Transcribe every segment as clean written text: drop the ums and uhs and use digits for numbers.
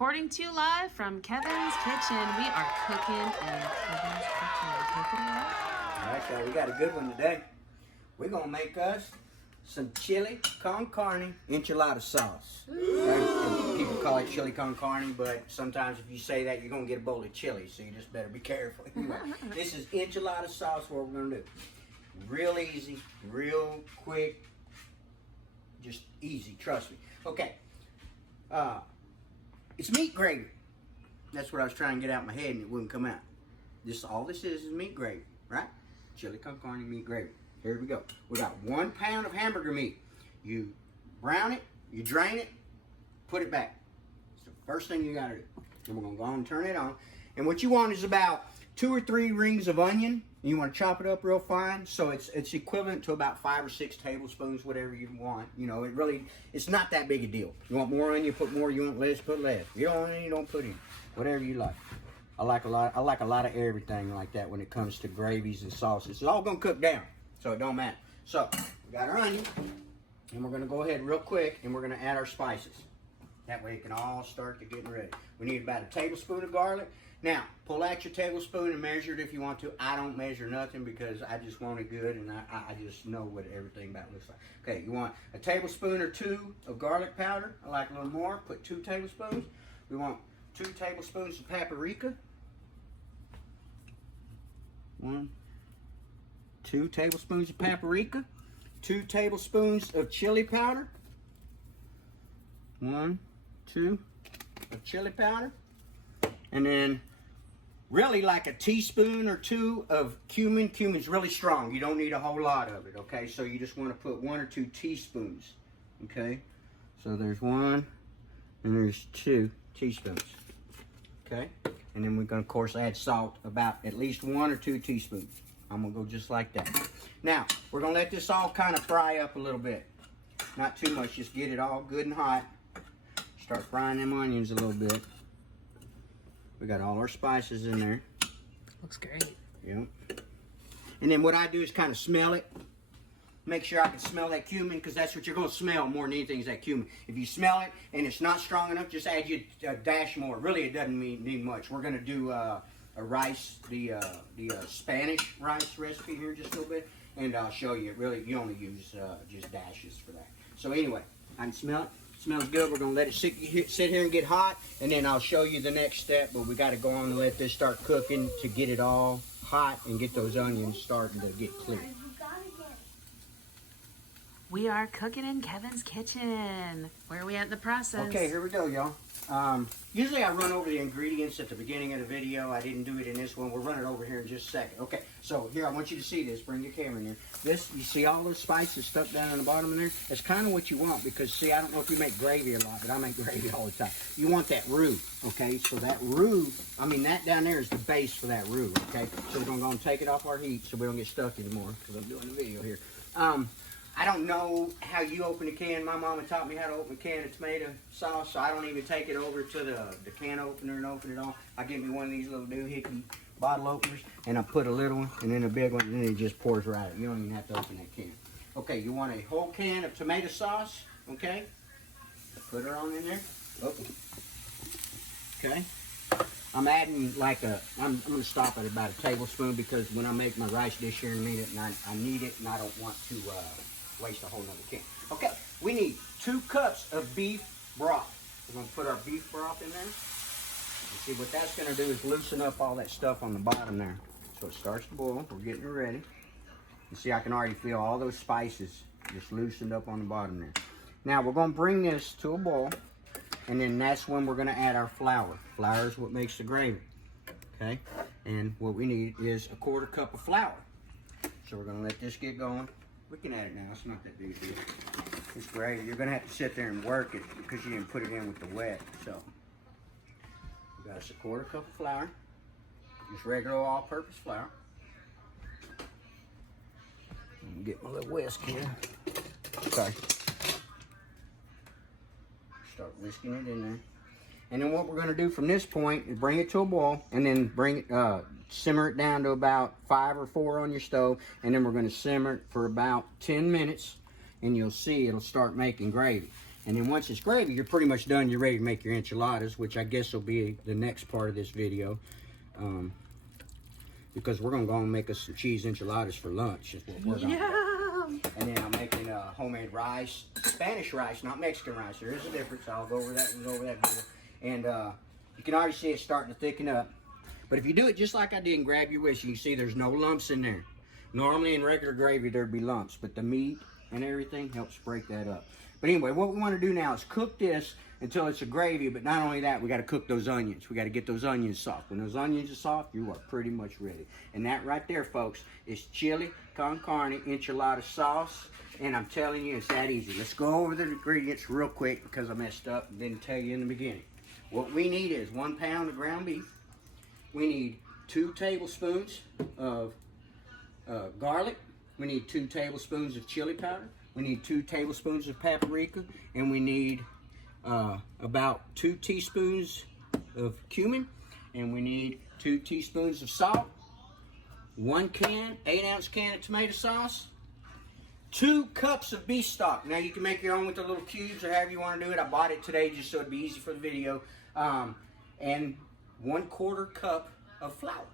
Reporting to you live from Kevin's Kitchen. We are cooking in Kevin's Kitchen. Take it away. All right, y'all, we got a good one today. We're going to make us some chili con carne enchilada sauce. Right? People call it chili con carne, but sometimes if you say that, you're going to get a bowl of chili, so you just better be careful. Anyway, this is enchilada sauce, what we're going to do. Real easy, real quick, just easy, trust me. Okay, it's meat gravy. That's what I was trying to get out of my head and it wouldn't come out. All this is meat gravy, right? Chili con carne meat gravy. Here we go. We got 1 pound of hamburger meat. You brown it, you drain it, put it back. It's the first thing you gotta do. Then we're gonna go on and turn it on. And what you want is about 2 or 3 rings of onion. You want to chop it up real fine, so it's equivalent to about 5 or 6 tablespoons, whatever you want. You know, it's not that big a deal. You want more onion, put more. You want less, put less. You don't want any, you don't put any. Whatever you like. I like a lot of everything like that when it comes to gravies and sauces. It's all gonna cook down, so it don't matter. So we got our onion, and we're gonna go ahead real quick, and we're gonna add our spices. That way it can all start to getting ready. We need about a tablespoon of garlic. Now, pull out your tablespoon and measure it if you want to. I don't measure nothing because I just want it good and I just know what everything about looks like. Okay, you want a tablespoon or 2 of garlic powder. I like a little more. Put 2 tablespoons. We want 2 tablespoons of paprika. 2 tablespoons of paprika. 2 tablespoons of chili powder. 1, 2 of chili powder. And then really like a teaspoon or 2 of cumin. Cumin's really strong. You don't need a whole lot of it, okay? So you just want to put 1 or 2 teaspoons, okay? So there's 1 and there's 2 teaspoons, okay? And then we're going to, of course, add salt, about at least 1 or 2 teaspoons. I'm going to go just like that. Now, we're going to let this all kind of fry up a little bit. Not too much, just get it all good and hot. Start frying them onions a little bit. We got all our spices in there. Looks great. Yep. And then what I do is kind of smell it. Make sure I can smell that cumin because that's what you're going to smell more than anything is that cumin. If you smell it and it's not strong enough, just add you a dash more. Really, it doesn't need much. We're going to do a rice, the Spanish rice recipe here just a little bit. And I'll show you. Really, you only use just dashes for that. So anyway, I can smell it. Smells good. We're going to let it sit here and get hot, and then I'll show you the next step, but we got to go on and let this start cooking to get it all hot and get those onions starting to get clear. We are cooking in Kevin's Kitchen. Where are we at in the process? Okay, here we go, y'all. Usually I run over the ingredients at the beginning of the video. I didn't do it in this one. We'll run it over here in just a second. Okay, so here, I want you to see this. Bring your camera in here. This, you see all those spices stuck down on the bottom of there? That's kind of what you want because, see, I don't know if you make gravy a lot, but I make gravy all the time. You want that roux, okay? So that roux, I mean, that down there is the base for that roux, okay? So we're going to go and take it off our heat so we don't get stuck anymore because I'm doing the video here. I don't know how you open a can. My mama taught me how to open a can of tomato sauce, so I don't even take it over to the can opener and open it all. I get me one of these little doohickey bottle openers, and I put a little one and then a big one, and then it just pours right out. You don't even have to open that can. Okay, you want a whole can of tomato sauce, okay? Put her on in there. Open. Okay. I'm adding like I'm going to stop at about a tablespoon because when I make my rice dish here in a minute, and I need it, and I don't want to waste a whole nother can. Okay, we need 2 cups of beef broth. We're going to put our beef broth in there. And see what that's going to do is loosen up all that stuff on the bottom there. So it starts to boil. We're getting it ready. You see, I can already feel all those spices just loosened up on the bottom there. Now we're going to bring this to a boil, and then that's when we're going to add our flour. Flour is what makes the gravy. Okay, and what we need is a 1/4 cup of flour. So we're going to let this get going. We can add it now. It's not that big a deal. It's gravy. You're going to have to sit there and work it because you didn't put it in with the wet. So we got us a 1/4 cup of flour. Just regular all-purpose flour. Let me get my little whisk here. Sorry. Start whisking it in there. And then what we're going to do from this point is bring it to a boil and then bring it, simmer it down to about 5 or 4 on your stove. And then we're going to simmer it for about 10 minutes and you'll see it'll start making gravy. And then once it's gravy, you're pretty much done. You're ready to make your enchiladas, which I guess will be the next part of this video. Because we're going to go and make us some cheese enchiladas for lunch. Is what we're gonna do. And then I'm making homemade rice, Spanish rice, not Mexican rice. There is a difference. I'll go over that video. And you can already see it starting to thicken up. But if you do it just like I did and grab your wish, you can see there's no lumps in there. Normally in regular gravy there'd be lumps, but the meat and everything helps break that up. But anyway, what we want to do now is cook this until it's a gravy, but not only that, we got to cook those onions. We got to get those onions soft. When those onions are soft, you are pretty much ready. And that right there, folks, is chili con carne enchilada sauce. And I'm telling you, it's that easy. Let's go over the ingredients real quick because I messed up and didn't tell you in the beginning. What we need is 1 pound of ground beef. We need 2 tablespoons of garlic. We need 2 tablespoons of chili powder. We need 2 tablespoons of paprika, and we need about 2 teaspoons of cumin, and we need 2 teaspoons of salt, 1 can, 8-ounce can of tomato sauce, 2 cups of beef stock. Now you can make your own with the little cubes or however you want to do it. I bought it today just so it'd be easy for the video, and 1/4 cup of flour.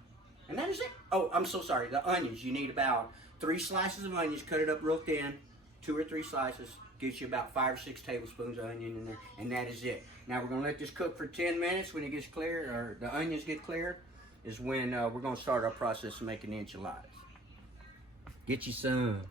And that is it. Oh, I'm so sorry. The onions, you need about 3 slices of onions, cut it up real thin. 2 or 3 slices, gives you about 5 or 6 tablespoons of onion in there, and that is it. Now we're gonna let this cook for 10 minutes. When it gets clear, or the onions get clear, is when we're gonna start our process of making the enchiladas. Get you some.